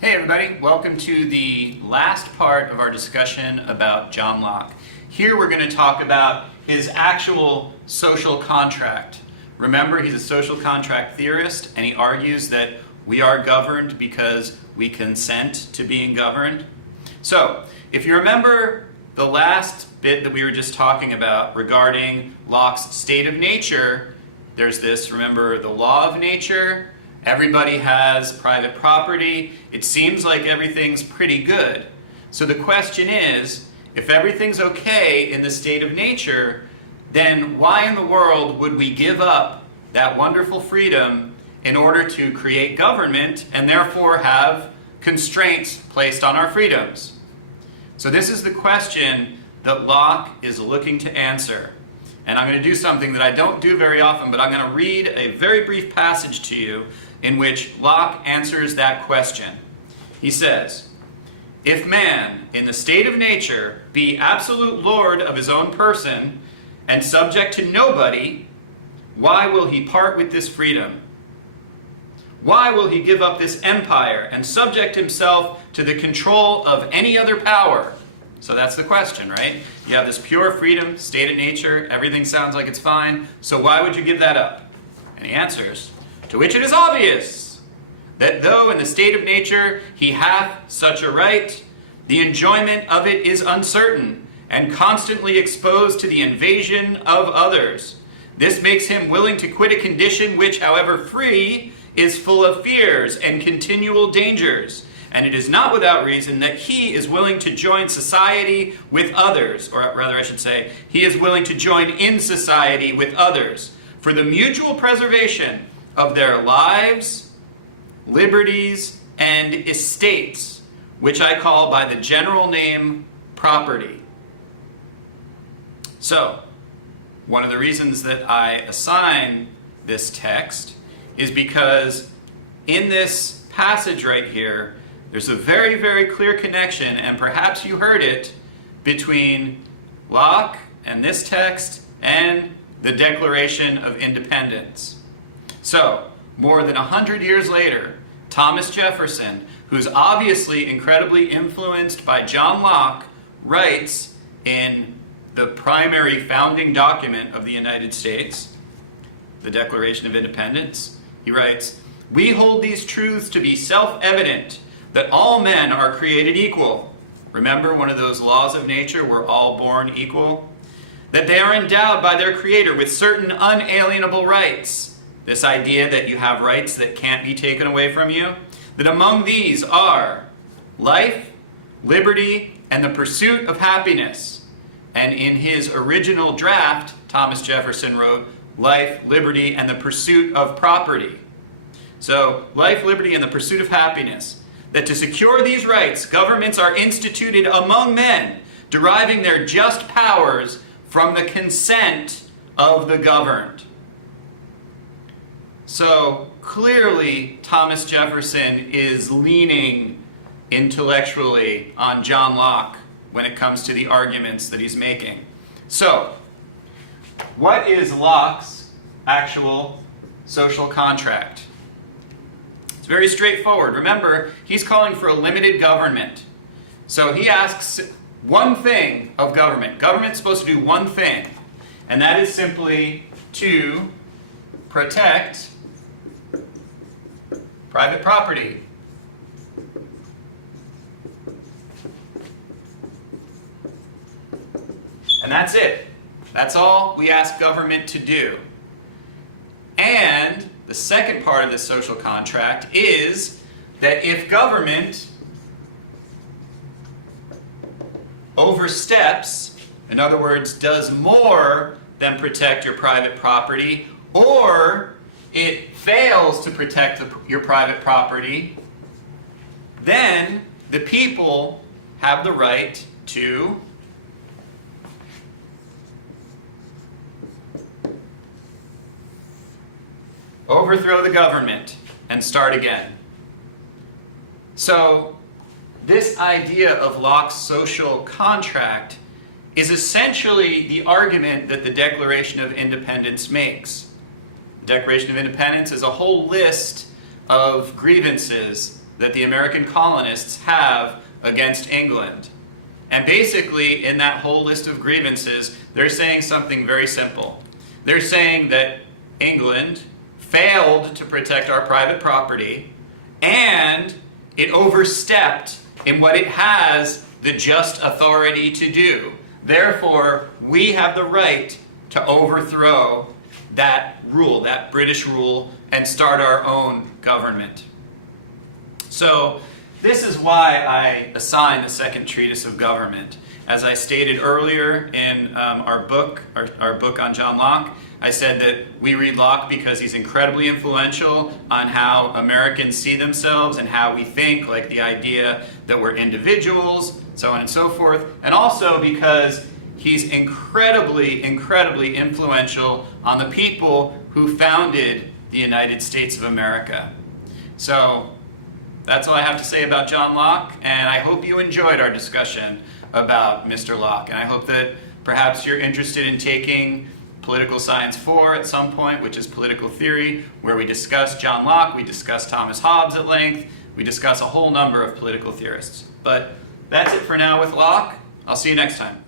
Hey everybody, welcome to the last part of our discussion about John Locke. Here we're going to talk about his actual social contract. Remember, he's a social contract theorist, and he argues that we are governed because we consent to being governed. So, if you remember the last bit that we were just talking about regarding Locke's state of nature, there's this, remember, the law of nature. Everybody has private property. It seems like everything's pretty good. So the question is, if everything's okay in the state of nature, then why in the world would we give up that wonderful freedom in order to create government and therefore have constraints placed on our freedoms? So this is the question that Locke is looking to answer. And I'm going to do something that I don't do very often, but I'm going to read a very brief passage to you in which Locke answers that question. He says, "If man, in the state of nature, be absolute lord of his own person and subject to nobody, why will he part with this freedom? Why will he give up this empire and subject himself to the control of any other power?" So that's the question, right? You have this pure freedom, state of nature, everything sounds like it's fine, so why would you give that up? And he answers, "To which it is obvious, that though in the state of nature he hath such a right, the enjoyment of it is uncertain, and constantly exposed to the invasion of others. This makes him willing to quit a condition which, however free, is full of fears and continual dangers. And it is not without reason that he is willing to join society with others, or rather I should say, he is willing to join in society with others, for the mutual preservation of their lives, liberties, and estates, which I call by the general name property." So, one of the reasons that I assign this text is because in this passage right here, there's a very, very clear connection, and perhaps you heard it, between Locke and this text and the Declaration of Independence. So, more than 100 years later, Thomas Jefferson, who's obviously incredibly influenced by John Locke, writes in the primary founding document of the United States, the Declaration of Independence, he writes, "We hold these truths to be self-evident, that all men are created equal." Remember one of those laws of nature, we're all born equal? "That they are endowed by their Creator with certain unalienable rights." This idea that you have rights that can't be taken away from you. "That among these are life, liberty, and the pursuit of happiness." And in his original draft, Thomas Jefferson wrote, "life, liberty, and the pursuit of property." So, life, liberty, and the pursuit of happiness. "That to secure these rights, governments are instituted among men, deriving their just powers from the consent of the governed." So clearly, Thomas Jefferson is leaning intellectually on John Locke when it comes to the arguments that he's making. So, what is Locke's actual social contract? It's very straightforward. Remember, he's calling for a limited government. So he asks one thing of government. Government's supposed to do one thing, and that is simply to protect private property. And that's it. That's all we ask government to do. And the second part of this social contract is that if government oversteps, in other words, does more than protect your private property, or it fails to protect your private property, then the people have the right to overthrow the government and start again. So, this idea of Locke's social contract is essentially the argument that the Declaration of Independence makes. The Declaration of Independence is a whole list of grievances that the American colonists have against England. And basically, in that whole list of grievances, they're saying something very simple. They're saying that England failed to protect our private property, and it overstepped in what it has the just authority to do. Therefore, we have the right to overthrow that rule, that British rule, and start our own government. So, this is why I assigned the second treatise of government. As I stated earlier in our book on John Locke, I said that we read Locke because he's incredibly influential on how Americans see themselves and how we think, like the idea that we're individuals, so on and so forth, and also because he's incredibly, incredibly influential on the people who founded the United States of America. So that's all I have to say about John Locke, and I hope you enjoyed our discussion about Mr. Locke, and I hope that perhaps you're interested in taking Political Science 4 at some point, which is political theory, where we discuss John Locke, we discuss Thomas Hobbes at length, we discuss a whole number of political theorists. But that's it for now with Locke. I'll see you next time.